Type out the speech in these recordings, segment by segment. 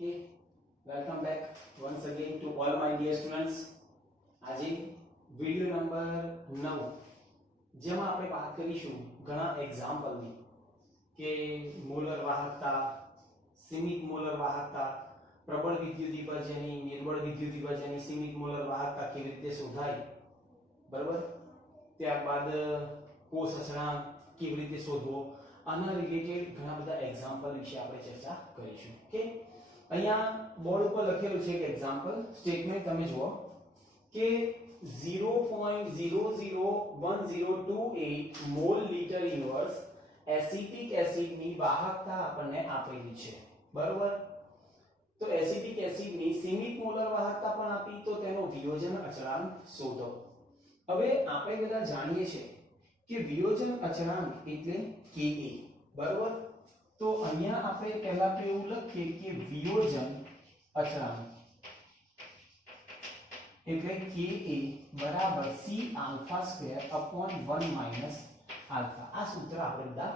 Okay, welcome back once again to all my dear students. આજે video number 9 જેમાં આપણે વાત કરીશું ઘણા એક્ઝામ્પલની કે મોલર વાહકતા, સીમિત મોલર વાહકતા, પ્રબળ વિદ્યુતીભાજ્યની, નિર્બળ વિદ્યુતીભાજ્યની સીમિત મોલર વાહકતા કેવી રીતે શોધાય, બરાબર? ત્યારબાદ કોષ અચળાંક કેવી રીતે શોધવો, આના રિલેટેડ ઘણા બધા એક્ઝામ્પલ વિશે આપણે ચર્ચા કરીશું. ઓકે, અહીંયા બોર્ડ ઉપર લખેલું છે એક એક્ઝામ્પલ સ્ટેટમેન્ટ તમે જુઓ કે 0.001028 મોલ લિટર ઇન્વર્સ એસિટિક એસિડની વાહકતા આપણને આપેલી છે, બરોબર? તો એસિટિક એસિડની સીમિત મોલર વાહકતા પણ આપી, તો તેનો વિયોજન અચળાંક શોધો. હવે આપણે બધા જાણીએ છીએ કે વિયોજન અચળાંક એટલે Ka, બરોબર? તો અહીંયા આપણે પહેલા તો એવું લખીએ કે વિયોજન અચળાંક એટલે Ka બરાબર C alpha square upon 1 minus alpha. આ સૂત્ર આપણે બધા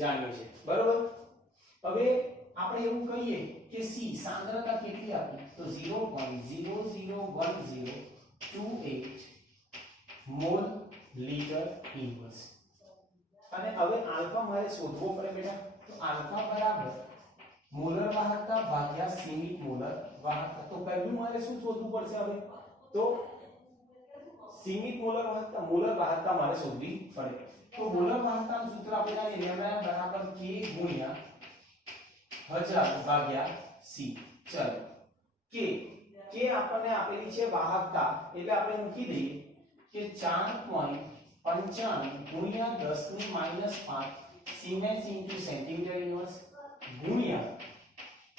જાણીએ છીએ, બરોબર? હવે આપણે એવું કહીએ કે C સાંદ્રતા કેટલી આપી, તો 0.001028 મોલ લિટર ઇન્વર્સ. અને હવે આલ્ફા મારે શોધવો પડે બેટા, તો આલ્ફા બરાબર મોલર વાહકતા ભાગ્યા સીમિત મોલર વાહકતા. તો પહેલું મારે શું શોધવું પડશે? હવે તો સીમિત મોલર વાહકતા મારે શોધવી પડે. તો મોલર વાહકતાનું સૂત્ર આપણે જાણીએ લેમ્ડા બરાબર K ગુણ્યા 1000 ભાગ્યા C. ચલો K આપણને આપેલી છે વાહકતા, એટલે આપણે મૂકી દઈએ કે 4.95 ગુણ્યા 10 ની -5 સિમેન્સ ઇન્ટુ સેન્ટીમીટર ઇન્વર્સ ગુણ્યા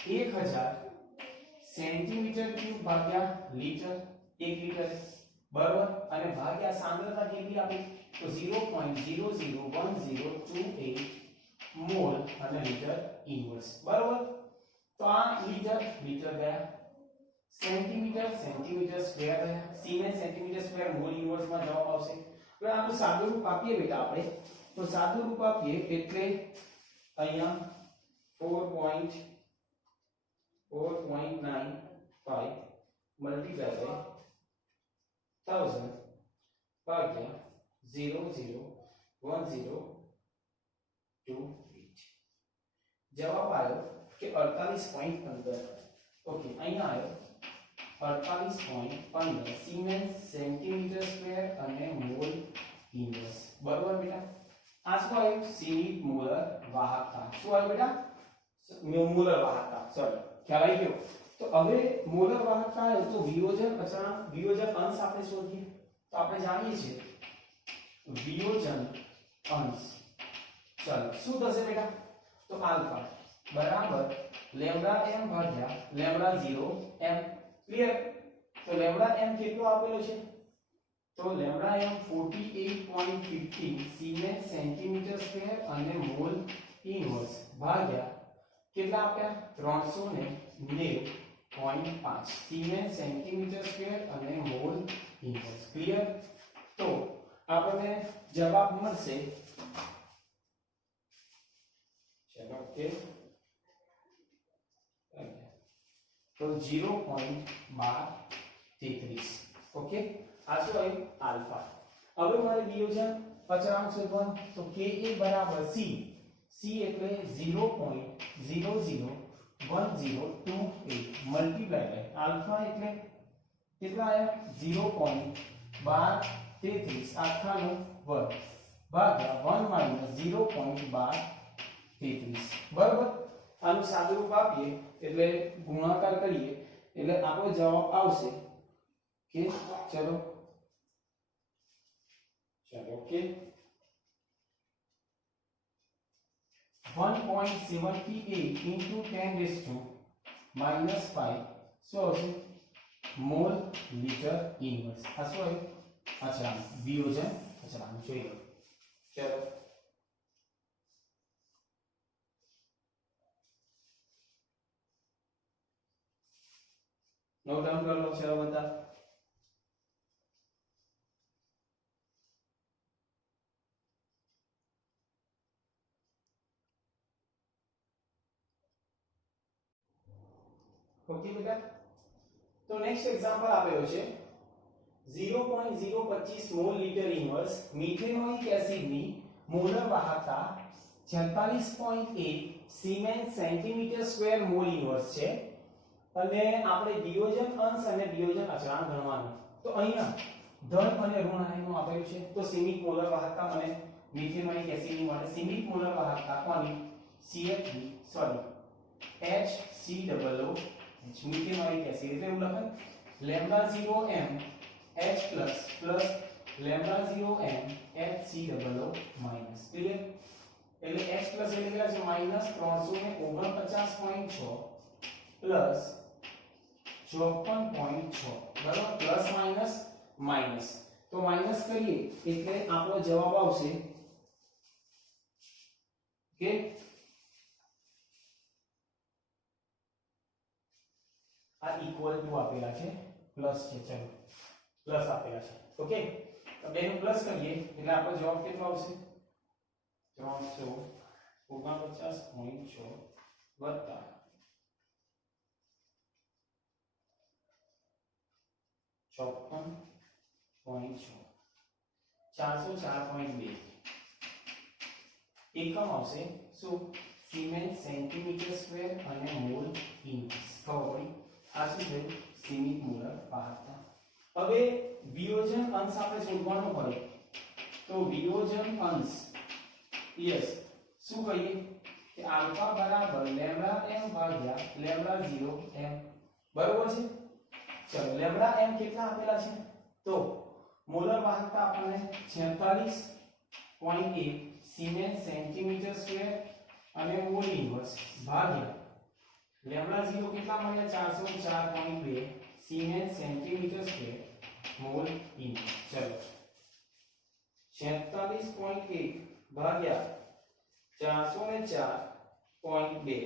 1000 સેન્ટીમીટર ક્યુબ ભાગ્યા લિટર, 1 લિટર, બરાબર? અને ભાગ્યા સાંદ્રતા કેટલી આપી, તો 0.001028 મોલ અને લિટર ઇન્વર્સ, બરાબર? તો આ લિટર ગયા, સેન્ટીમીટર સ્ક્વેર ગયા, siemens centimetre square mole inverse માં જવાબ આવશે. હવે આનું સાદું રૂપ આપીએ બેટા આપણે, તો સાદું રૂપ આપીએ એટલે અહીંયા 4.95 મલ્ટીપ્લાય બાય 1000 ભાગ્યા 0.001028. જવાબ આવ્યો કે 48.15. ઓકે, અહીંયા આવ્યો 48.15 સિમેન્સ સેન્ટીમીટર સ્ક્વેર અને મોલ ઇન્વર્સ, બરોબર બેટા? આ શું આવ્યું? સીમિત મોલર વાહકતા. શું આવ્યું બેટા? મોલર વાહકતા. સોરી, ખ્યાલ આવી ગયો? તો હવે મોલર વાહકતા આવ્યો તો વિયોજન અચળાંક, વિયોજન અંશ આપણે શોધીએ. તો આપણે જાણીએ છીએ વિયોજન અંશ. ચલો શું થશે બેટા? તો આલ્ફા બરાબર લેમ્ડા m ભાગ્યા લેમ્ડા 0 m. ક્લિયર? તો લેમ્ડા m કેટલો આપેલો છે? તો lambda m 48.50 siemens centimetre square અને મોલ ઇન્વર્સ ભાગ્યા કેટલા આપ્યા? 390.5 સિમેન્સ સેન્ટીમીટર સ્ક્વેર અને મોલ ઇન્વર્સ. ક્લિયર? તો આપણને જવાબ મળશે, ચલો ઓકે, તો 0.1233. ઓકે, આ શું આવ્યું? આલ્ફા. હવે મારે વિયોજન અચળાંક શોધવાનું, તો Ka બરાબર C એટલે 0.001028 મલ્ટીપ્લાય બાય આલ્ફા એટલે કેટલા આવ્યા? 0.1233 આખાનો વર્ગ ભાગ્યા 1 માઈનસ 0.1233, બરાબર? આનું સાદું રૂપ આપીએ એટલે ગુણાકાર કરીએ એટલે આપણો જવાબ આવશે કે ચલો ઓકે 1.78 into 10⁻⁵ શું આવશે? Mall litre inverse. આ શું આવ્યું? અચળાંક, વિયોજન અચળાંક જોઈ લો. ચલો નોટ ડાઉન કરી લો. ચલો બધા ઓકે બેટા, તો નેક્સ્ટ એક્ઝામ્પલ આપેલો છે 0.025 મોલ લીટર ઇન્વર્સ મિથેનોઇક એસિડની મોલર વાહકતા 46.1 siemens centimetre square mole inverse છે અને આપણે વિયોજન અંશ અને વિયોજન અચળાંક ગણવાનું. તો અહીંયા ધન અને ઋણ આયનો આપેલું છે. તો સીમિત મોલર વાહકતા મને મિથેનોઇક એસિડની માટે સીમિત મોલર વાહકતા કોની CH3 sorry HCOO methanoic acid એટલે એવું લખે lambda 0m H plus lambda 0m HCOO minus. Clear? એટલે H plus એટલે કેટલા છે માઈનસ 349.6 પ્લસ 54.6 બરાબર પ્લસ માઈનસ માઈનસ. તો માઈનસ કરીએ એટલે આપણો જવાબ આવશે કે આ ઇક્વલ ટુ આપેલા છે પ્લસ છે. ચલો પ્લસ આપેલા છે. ઓકે, તો બેનું પ્લસ કરીએ એટલે આપણો જવાબ કેટલો આવશે 349.6 વત્તા 54.6 404.2 એકમ આવશે શું સિમેન્સ સેન્ટીમીટર સ્ક્વેર અને મોલ ઇન્ચ. ખબર પડી? આ શું થયું સીમિત મોલર વાહકતા. હવે વિયોજન અંશ આપણે શોધવાનો હોય તો વિયોજન અંશ યસ શું કહીએ કે આલ્ફા બરાબર લેમ્ડા m ભાગ્યા લેમ્ડા 0m બરોબર છે. ચલો લેમ્ડા m કેટલા આપેલા છે તો મોલર વાહકતા આપણને 46.1 સિમેન્સ સેન્ટીમીટર સ્ક્વેર અને મોલ ઇન્વર્સ ભાગ્યા લેમ્ડા 0 કેટલા મળ્યા 404.2 siemens centimetre square mole inverse. ચલો 46.1 ભાગ્યા 404.2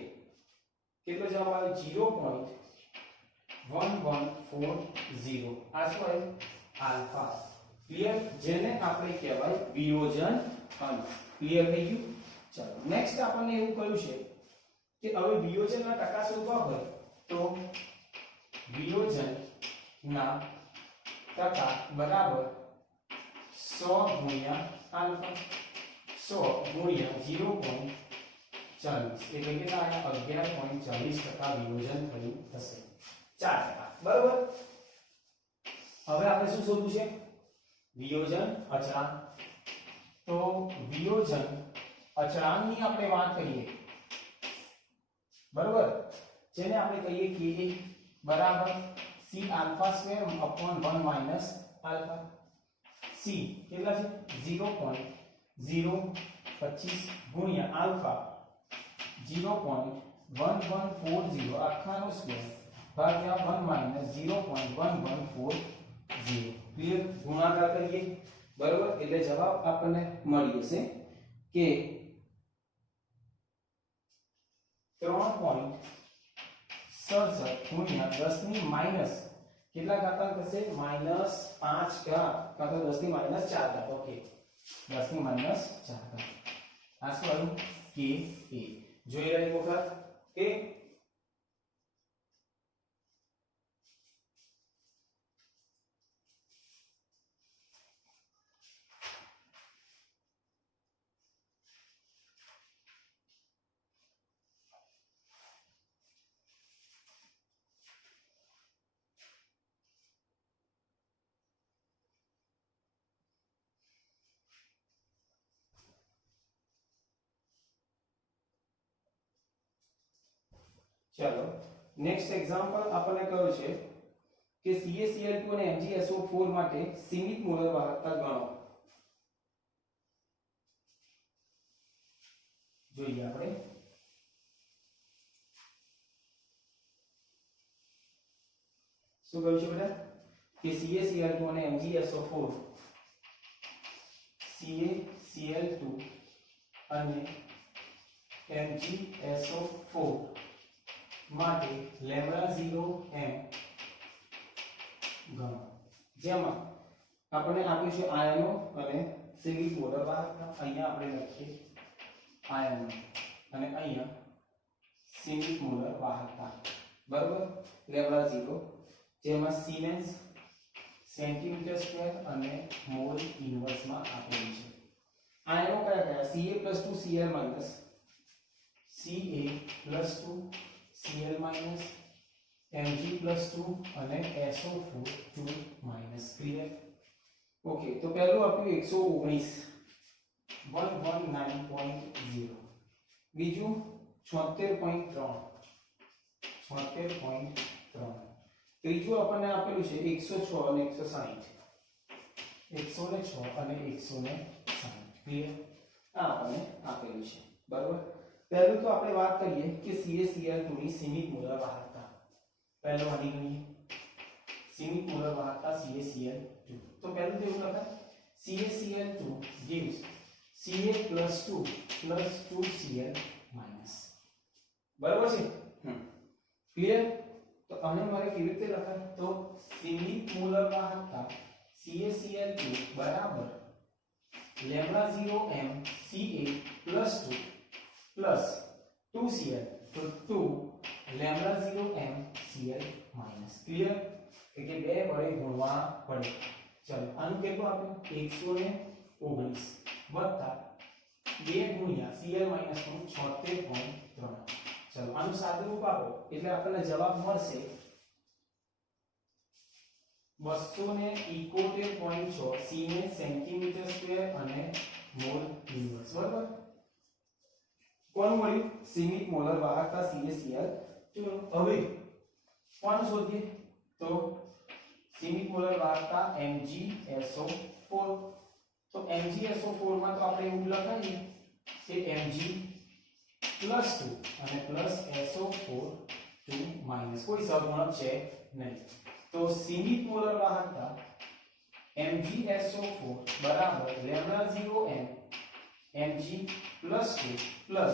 કેટલો જવાબ આવે 0.1140. આ શું આવે આલ્ફા. ક્લિયર? જેને આપણે કહેવાય વિયોજન અંશ. ક્લિયર થઈ ગયું? ચલો નેક્સ્ટ આપણને એવું કહ્યું છે કે હવે વિયોજનના ટકા શોધવા હોય તો વિયોજનના ટકા બરાબર 100 ગુણ્યા આલ્ફા 100 ગુણ્યા 0.40 એટલે કેટલા આવ્યા 11.40% વિયોજન થયું થશે 4%. બરોબર? હવે આપણે શું શોધવું છે વિયોજન અચળાંક. તો વિયોજન અચળાંકની આપણે વાત કરીએ બરોબર જેને આપણે કહીએ કે બરાબર c alpha square upon 1 minus alpha. c કેટલા છે 0.025 ગુણ્યા આલ્ફા 0.1140 આખાનો સ્ક્વેર ભાગ્યા 1 માઈનસ 0.1140. ક્લિયર? ગુણાકાર કરીએ બરોબર એટલે જવાબ આપણને મળી જશે કે 3.67 ગુણ્યા 10 ની માઈનસ કેટલા ઘાતાંક થશે માઈનસ 5 ઘાત કાં તો 10 ની માઈનસ 4 ઘાત. ઓકે 10 ની માઈનસ 4 ઘાત. આ શું આવ્યું કે a. જોઈ રહ્યા એક વખત કે ચલો નેક્સ્ટ એક્ઝામ્પલ આપણને કહ્યું છે કે CaCl2 અને MgSO4 માટે સીમિત મોલર વાહકતા ગણો. જોઈએ આપણે શું કહ્યું છે બેટા કે CaCl2 અને MgSO4 CaCl2 અને MgSO4 માટે લેમ્ડા 0m ગણો. જેમાં આપણે આપ્યું છે આયનો અને સીમિત મોલર વાહકતા. અહીંયા આપણે લખીએ આયનો અને અહીંયા સીમિત મોલર વાહકતા. બરાબર લેમ્ડા 0 જેમાં સિમેન્સ સેન્ટીમીટર સ્ક્વેર અને મોલ ઇન્વર્સ માં આપેલું છે આયનો કયા કયા Ca+2 Cl minus Ca+2 Cl minus Mg+2 અને SO4 2 માઈનસ ક્લિયર ઓકે તો પહેલું આપ્યું 119.0 બીજું 76.3 ત્રીજું આપણને આપેલું છે 106 અને 160 106 અને 160 ક્લિયર આ આપણને આપેલું છે બરાબર પહેલું તો આપણે વાત કરીએ કે CaCl2 ની સીમિત મોલર વાહકતા પહેલો આની ગણીએ સીમિત મોલર વાહકતા CaCl2 તો પહેલું તો એવું લખાય CaCl2 gives Ca+2 plus 2Cl minus બરાબર છે ક્લિયર તો આને મારે કેવી રીતે લખાય તો સીમિત મોલર વાહકતા CaCl2 બરાબર lambda 0m Ca+2 plus 2Cl તો 2 lambda 0m Cl minus clear એટલે બે વડે ગુણવા પડે ચલો આનું કેટલું આપ્યું 119 વત્તા 2 ગુણ્યા Cl minus નું 76.3 ચલો આનું સાદું રૂપ આપો એટલે આપણને જવાબ મળશે 271.6 સિમેન્સ સેન્ટીમીટર સ્ક્વેર અને મોલ ઇન્વર્સ બરાબર કોણ મળ્યું સીમિત મોલર વાહકતા CaCl2 હવે કોણ શોધીએ તો સીમિત મોલર વાહકતા MgSO4 તો MgSO4 માં તો આપણે એવું લખાઈએ કે Mg+2 અને +SO4 2 કોઈ સહગુણક છે નહીં તો સીમિત મોલર વાહકતા MgSO4 બરાબર lambda 0m Mg+2 plus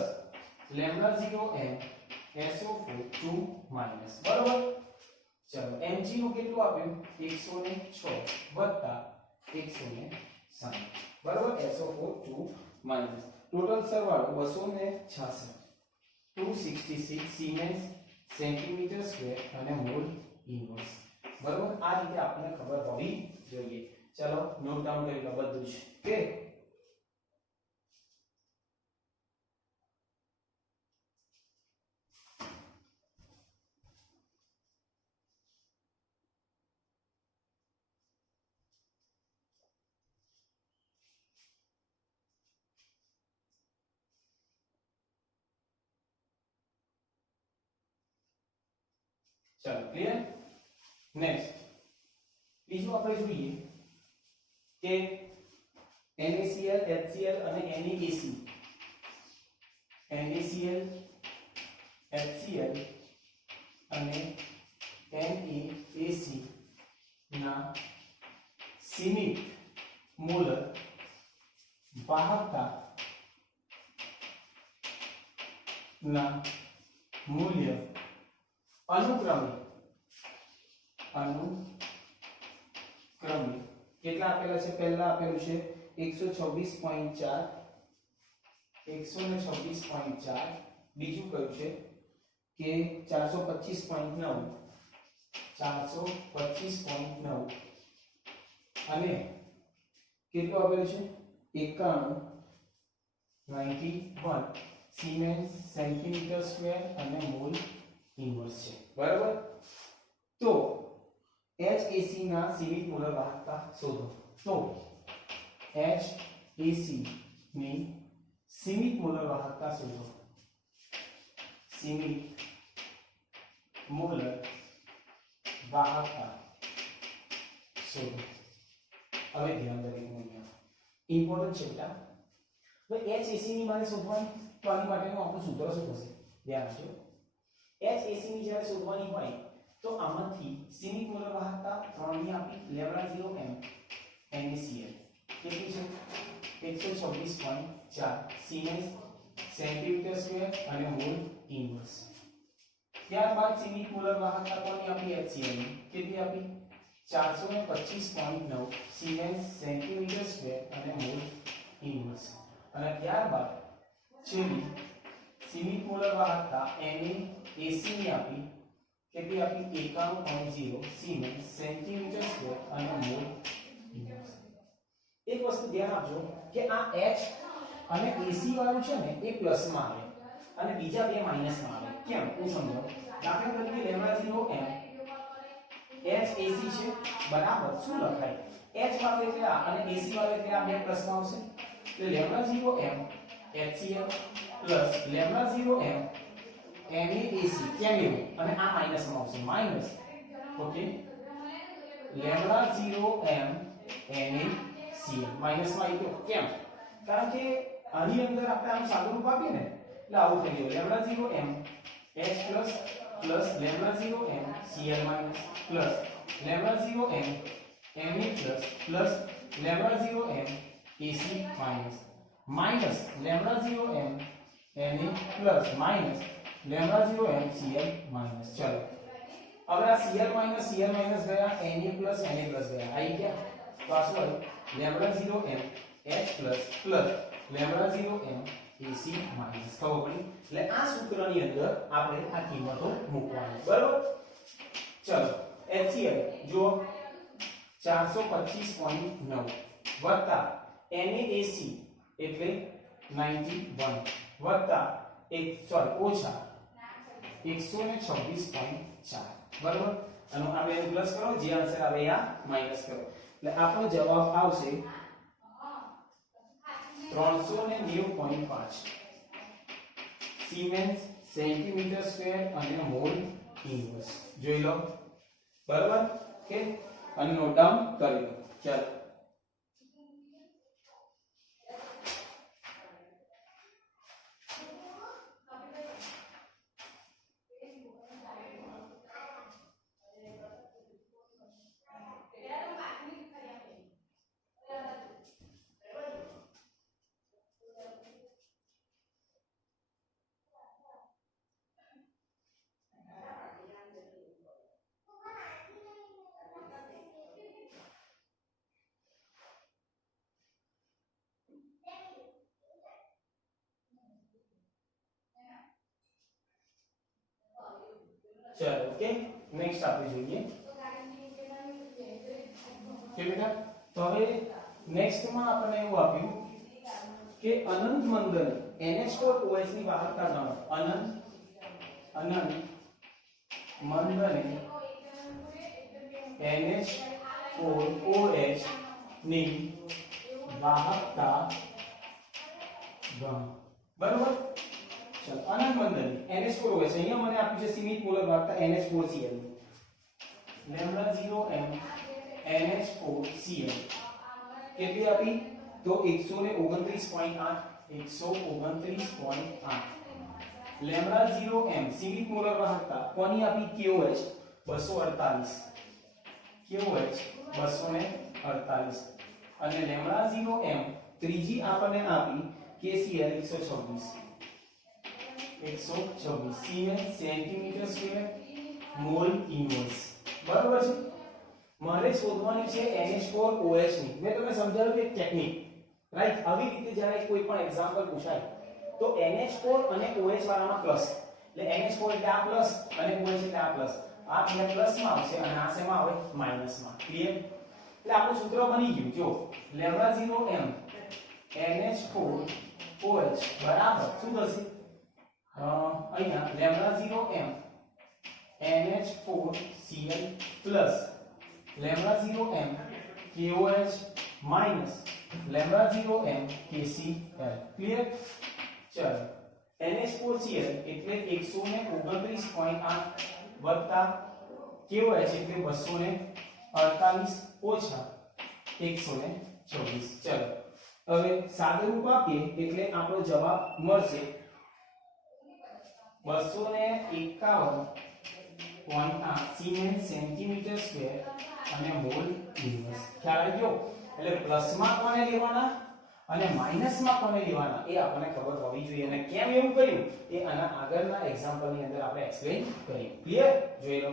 lambda 0m SO4 2 બરાબર ચલો Mg નું કેટલું આપ્યું 106 વત્તા 160 બરાબર SO4 2 ટોટલ સરવાળો 266 266 સિમેન્સ સેન્ટીમીટર સ્ક્વેર અને મોલ ઇન્વર્સ બરાબર આ રીતે આપણને ખબર હોવી જોઈએ ચલો નોટ ડાઉન કરી લો બધું જ કે चलो क्लियर नेक्स्ट બીજું આપણે જોઈએ કે NaCl HCl અને NaAC NaCl HCl અને NaAC ના સીમિત મોલર વાહકતા ના મૂલ્ય अनुक्रमिक કેટલા આપેલા છે પહેલા આપેલું છે 126.4 126.4 બીજું કયું છે કે 425.9 425.9 અને કેટલું આપેલું છે 91 સિમેન્સ સેન્ટીમીટર સ્ક્વેર અને મોલ ઇન્વર્સ છે બરાબર તો HAC ના સીમિત મોલર વાહકતા શોધો તો HAC ની સીમિત મોલર વાહકતા શોધો સીમિત મોલર વાહકતા શોધો હવે ધ્યાન દરેકનું અહીંયા ઇમ્પોર્ટન્ટ છે બેટા હવે HAC ની મારે શોધવાની તો આની માટેનું આપણું સૂત્ર શું થશે ધ્યાન આપજો HAC ની જ્યારે શોધવાની હોય તો આમાંથી સીમિત મોલર વાહકતા 3 ની આપી લેમ્ડા 0m NaCl કેટલી છે 126.4 સિમેન્સ સેન્ટીમીટર સ્ક્વેર અને મોલ ઇન્વર્સ ત્યારબાદ સીમિત મોલર વાહકતા કોની આપી HCl ની કેટલી આપી 425.9 સિમેન્સ સેન્ટીમીટર સ્ક્વેર અને મોલ ઇન્વર્સ અને ત્યારબાદ છેલ્લી સીમિત મોલર વાહકતા NaAC ની આપી કેટલી આપી 91.0 સિમેન્સ સેન્ટીમીટર સ્ક્વેર અને મોલ ઇન્વર્સ. એક વસ્તુ ધ્યાન આપજો કે આ h અને AC વાળું છે ને એ પ્લસ માં આવે અને બીજા બે માઈનસ માં આવે. કેમ હું સમજાવું. દાખલા તરીકે λ0m HAC છે બરાબર શું લખાય h વાળું એટલે આ અને AC વાળું એટલે આ બે પ્લસ માં આવશે. તો λ0m HCl plus λ0m NaAC કેમ એવું અને આ માઈનસ માં આવશે minus. Okay λ0m NaCl minus માં આવ્યું કેમ કારણ કે આની અંદર આપણે આનું સાદું રૂપ આપીએ ને એટલે આવું થઈ ગયું λ0m H plus plus λ0m Cl minus plus λ0m Na plus plus λ0m AC minus minus λ0m Na plus minus λ0m Cl minus. ચલો હવે આ Cl માઈનસ ગયા Na પ્લસ Na પ્લસ ગયા આવી ગયા તો આ શું આવ્યું λ0m H plus plus λ0m AC minus. ખબર પડી. એટલે આ સૂત્રની અંદર આપણે આ કિંમતો મૂકવાની બરાબર. ચલો HCl જો 425.9 વત્તા NaAC એટલે 91 વત્તા ઓછા 126.4 બરાબર. અને આ બે પ્લસ કરો જે આન્સર આવે આ માઈનસ કરો એટલે આપણો જવાબ આવશે 390.5 સિમેન્સ સેન્ટીમીટર સ્ક્વેર અને મોલ ઇન્વર્સ. જોઈ લો બરાબર કે અને નોટ ડાઉન કરી લો. ચાલો चलो ओके नेक्स्ट આપણે જોઈએ કે બેટા તો હવે નેક્સ્ટ માં આપણે એવું આપ્યું કે અનંત મંદન NH4OH ની બહાર કાઢવાનો અનંત મંદને NH4OH ની વાહકતા ગણ બરાબર. चलो अनंत मंदन NH4OH અહીંયા મને આપ્યું છે સીમિત મોલર વાહકતા NH4Cl λ0m NH4Cl કેટલી આપી તો 129.8 λ0m સીમિત મોલર વાહકતા કોની આપી KOH 248 KOH 248 અને λ0m ત્રીજી આપણને આપી KCl 126 siemens centimetre square mole inverse બરાબર છે. મારે શોધવાની છે NH4OH ની. મેં તમને સમજાવ્યું કે ટેકનિક રાઈટ. આવી રીતે જ્યારે કોઈ પણ એક્ઝામ્પલ પૂછાય તો NH4 અને OH વાળામાં પ્લસ એટલે NH4 એટલે આ પ્લસ અને OH એટલે આ પ્લસ. આ એટલે પ્લસ માં આવશે અને આ શેમાં આવે માઈનસ માં. ક્લિયર. એટલે આપણું સૂત્ર બની ગયું જો λ0m NH4OH બરાબર શું થશે અહીંયા λ0m NH4Cl plus λ0m KOH minus λ0m KCl. Clear. ચલો NH4Cl એટલે 129.8 વત્તા KOH એટલે 248 ઓછા 126. ચલો હવે સાદુરૂપ આપીએ એટલે આપણો જવાબ મળશે 251.8 સિમેન્સ સેન્ટીમીટર સ્ક્વેર અને મોલ ઇન્વર્સ. ખ્યાલ આવી ગયો. એટલે પ્લસ માં કોને લેવાના અને માઈનસ માં કોને લેવાના એ આપણને ખબર હોવી જોઈએ. અને કેમ એવું કર્યું એ આના આગળના એક્ઝામ્પલ ની અંદર આપણે એક્સપ્લેન કર્યું. ક્લિયર. જોઈ લો.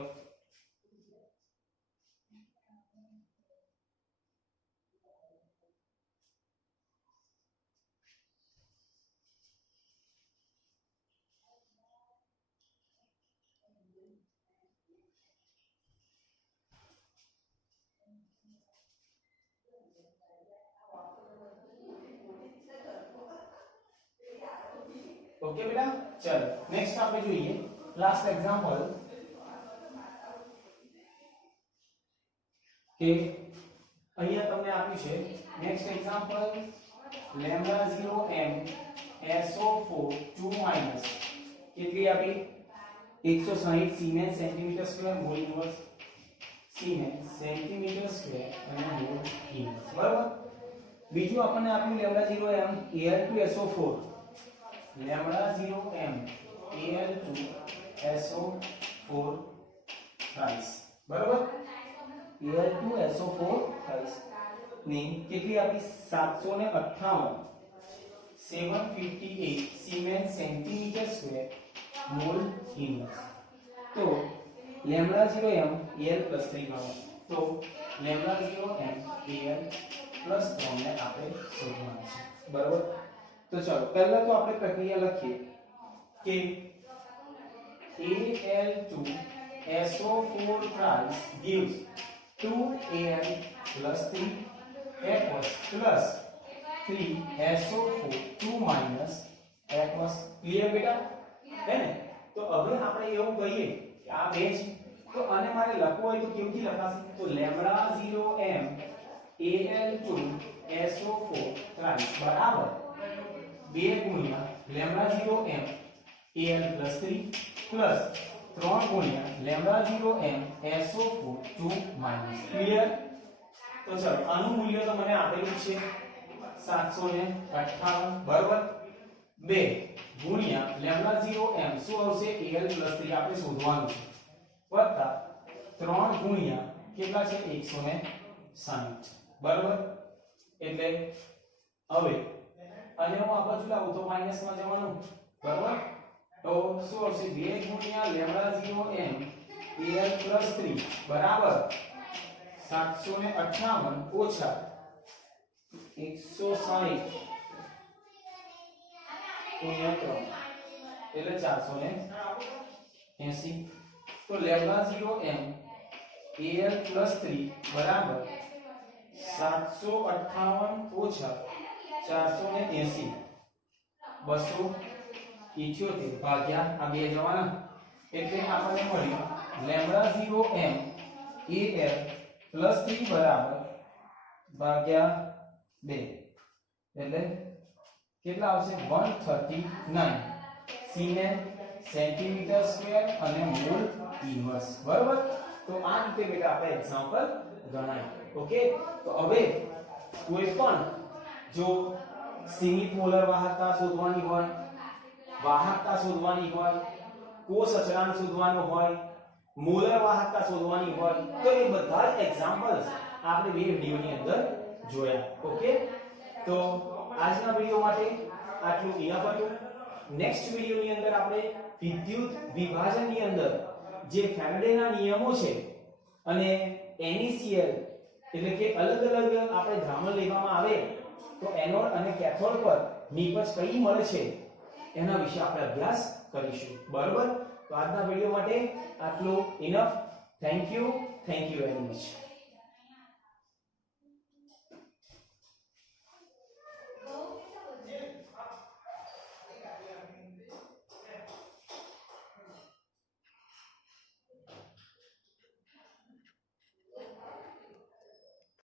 ઓકે બેટા ચલો નેક્સ્ટ આપણે જોઈએ લાસ્ટ એક્ઝામ્પલ કે અહીંયા તમને આપ્યું છે next example lambda 0m SO4 2 minus કેટલી આપી 160 siemens centimetre square mole inverse siemens centimetre square અને મોલ ઇન્વર્સ બરાબર બીજું આપણને આપ્યું lambda 0m Al2SO4 lambda 0m Al2SO4 thrice બરાબર Al2SO4 થ્રાઇસ ની કેટલી આપી 758 758 siemens centimetre square mole inverse તો લેમ્બડા 0m Al+3 ગણો તો લેમ્બડા 0m Al+3 ને આપણે શોધવાનું છે બરાબર તો ચાલો પહેલા તો આપણે પ્રક્રિયા લખીએ કે Al2SO4 thrice gives 2Al+3 aqueous plus 3SO4 2 minus aqueous clear બેટા હે ને તો હવે આપણે એવું કહીએ કે આ બે છે તો આને મારે લખવું હોય તો કેવી લખાશે તો લેમ્બડા 0m Al2SO4 thrice બરાબર 2 ગુણ્યા લેમ્બડા 0m Al+3 પ્લસ 3 ગુણ્યા lambda 0m SO4 2 minus clear તો ચલો આનું મૂલ્ય તો મને આપેલું છે 758 બરાબર 2 ગુણ્યા લેમ્બડા 0m શું આવશે Al+3 આપણે શોધવાનું છે વત્તા 3 ગુણ્યા કેટલા છે 160 બરાબર એટલે હવે અને હું આ બાજુ લાવું તો માઈનસ માં જવાનું બરાબર તો શું આવશે 2 ગુણ્યા લેમ્બડા 0m Al+3 બરાબર 758 ઓછા 160 ગુણ્યા 3 એટલે 480 તો લેમ્બડા 0m Al+3 બરાબર 758 ઓછા 480 278 ભાગ્યા આ બે જવાના એટલે આપણને મળ્યું લેમ્બડા 0m Al+3 બરાબર ભાગ્યા 2 એટલે કેટલા આવશે 139 સિમેન્સ સેન્ટીમીટર સ્ક્વેર અને મોલ ઇન્વર્સ બરાબર તો આ રીતે બેટા આપણે એક્ઝામ્પલ ગણાય ઓકે તો હવે કોઈ પણ જો સીમિત મોલર વાહકતા શોધવાની હોય વાહકતા શોધવાની હોય કોષ અચળાંક શોધવાનો હોય મોલર વાહકતા શોધવાની હોય તો એ બધા જ એક્ઝામ્પલ્સ આપણે બે વિડિયોની અંદર જોયા ઓકે તો આજના વિડિયો માટે આટલું ઇનફ હતું નેક્સ્ટ વિડિયોની અંદર આપણે વિદ્યુત વિભાજનની અંદર જે ફેરાડેના નિયમો છે અને NaCl એટલે કે અલગ અલગ આપણે દ્રાવણ લેવામાં આવે તો એનોડ અને કેથોડ પર નિપજ કઈ મળે છે એના વિશે આપણે અભ્યાસ કરીશું બરાબર તો આજના વિડિયો માટે આટલું enough thank you very much